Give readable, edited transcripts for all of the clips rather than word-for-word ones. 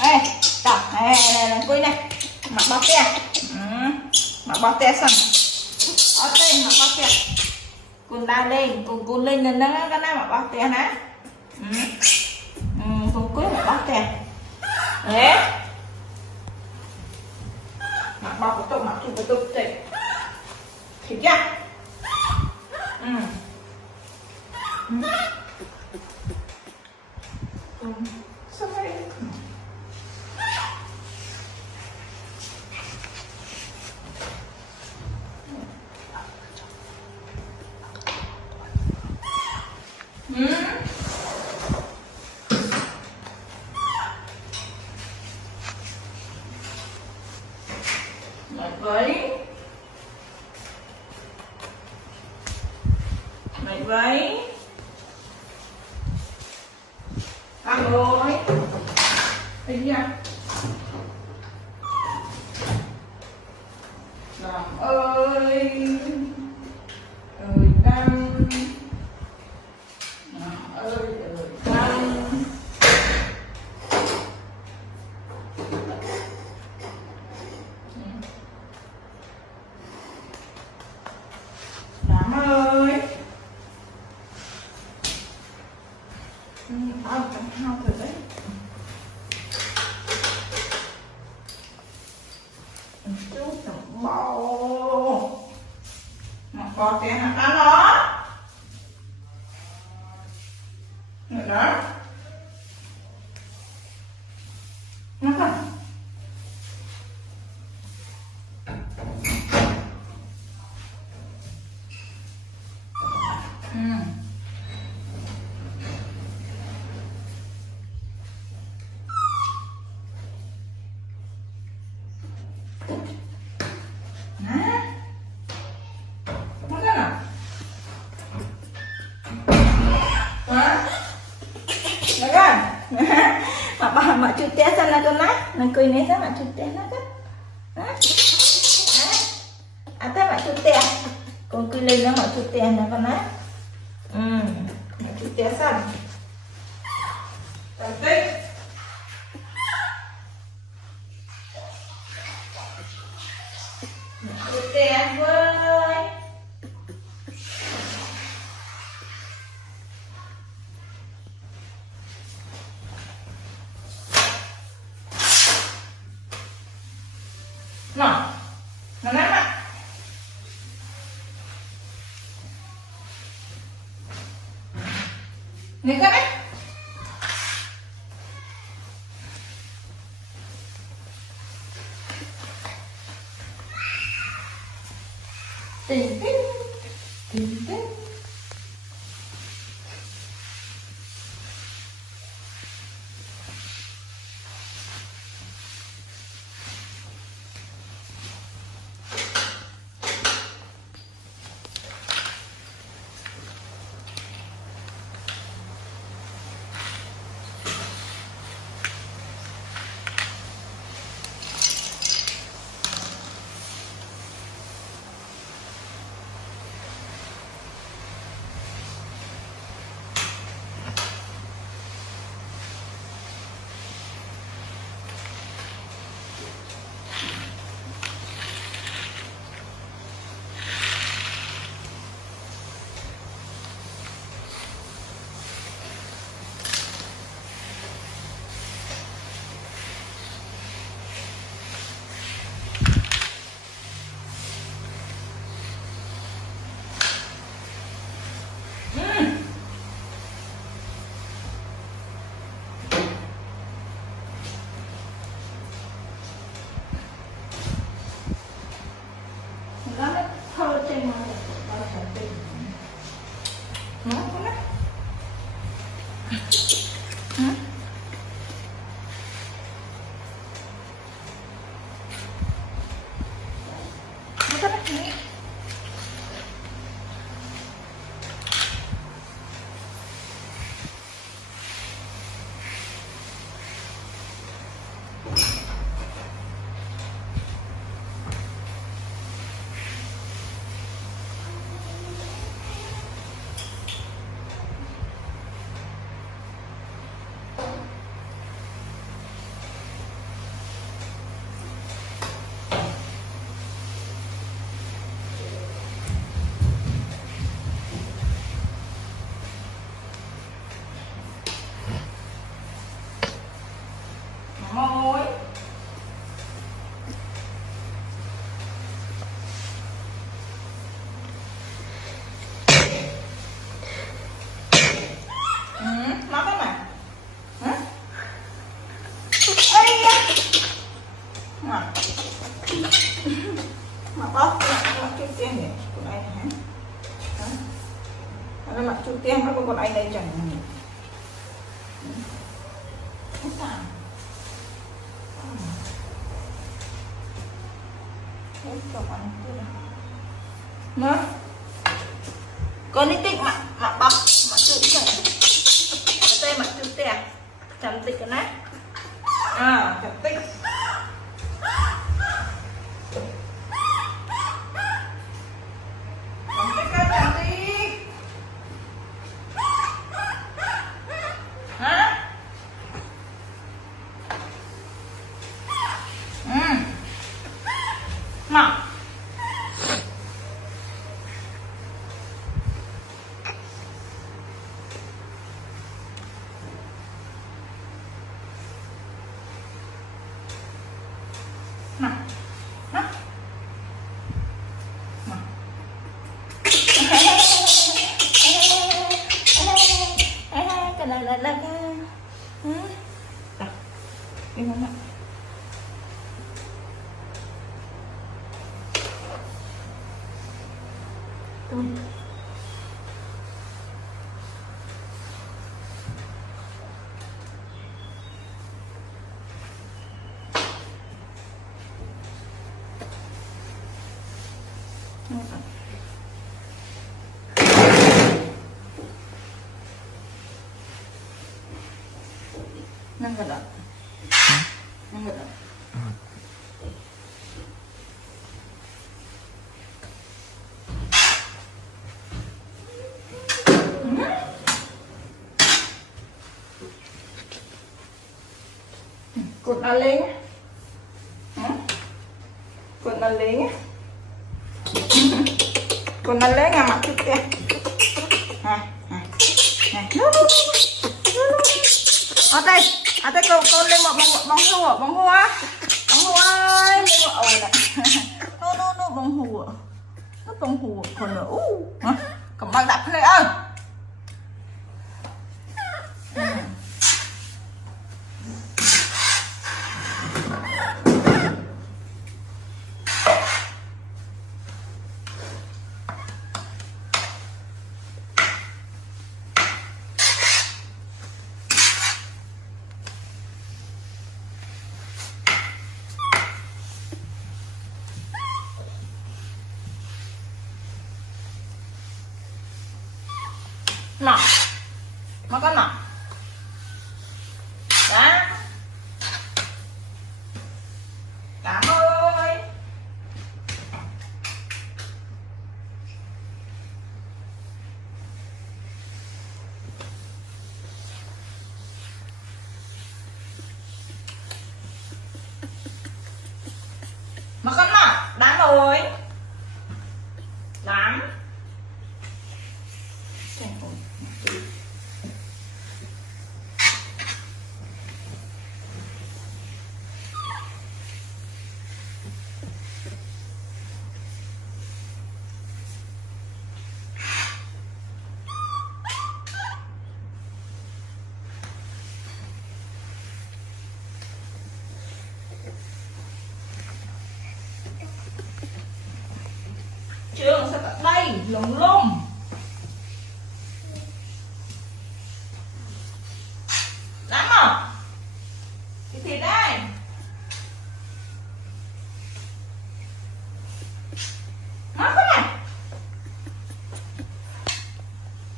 Ê, đọc, này, quên này. Mặc bọc tè. Mặc bọc tè xong. Ở đây mặc bọc tè. Cùng đa lên, cùng lên nên nó cái này mặc bọc tè nè. Cùng cuối mặc bọc tè. Đấy. Mặc bọc của tôi mặc chụp tè. Thịt chưa? Sao vậy? Mày váy ăn rồi thấy chưa làm ơi căng căng làm ơi chẳng hao thử đấy chút bò tiền hạt ăn nó rồi đó nó không mak cuti asal nak kena nak kau ini sama cuti nak kan atau mak cuti kau pilih lah mak cuti nak kena mak cuti asal cantik mak cuti boy Nah, mana nak? Ni kan? Ting ting, ting ting. mà bóp mặt chút tiền này con này hả nó mặt chút tiền nó con này đây chẳng không sao nó con đi tích mặt bọc mặt chút tiền tay mặt chút tiền chẳng tích cái nát chẳng tích năng gật đó năng gật đó cột nó lên cột nó lên cột nó lên mặt chút kia ở đây con lên một bông hùa ơi lên một ơi này nó bông hùa còn nữa cầm băng đập này ơi nọ mà con nọ đó cảm ơn mà con nọ đã rồi lắm trường sao tận đây lùng lum lắm à cái thịt đây nó cái này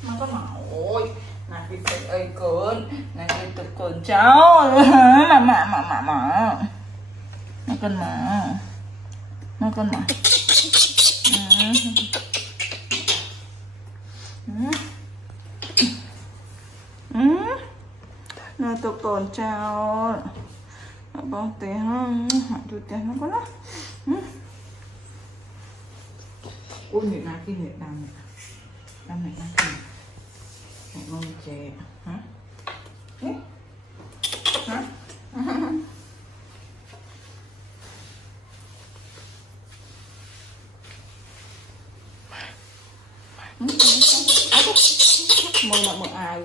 nó có màu ôi này cái thịt ơi cơn này cái thịt cơn cháu mà nó con mà nó tụt còn chào bông té không tụt té nó có nó ôi người nào kia người đam này này mông chè hả hả mưa là mưa ai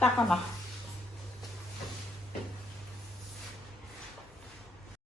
tắt con nào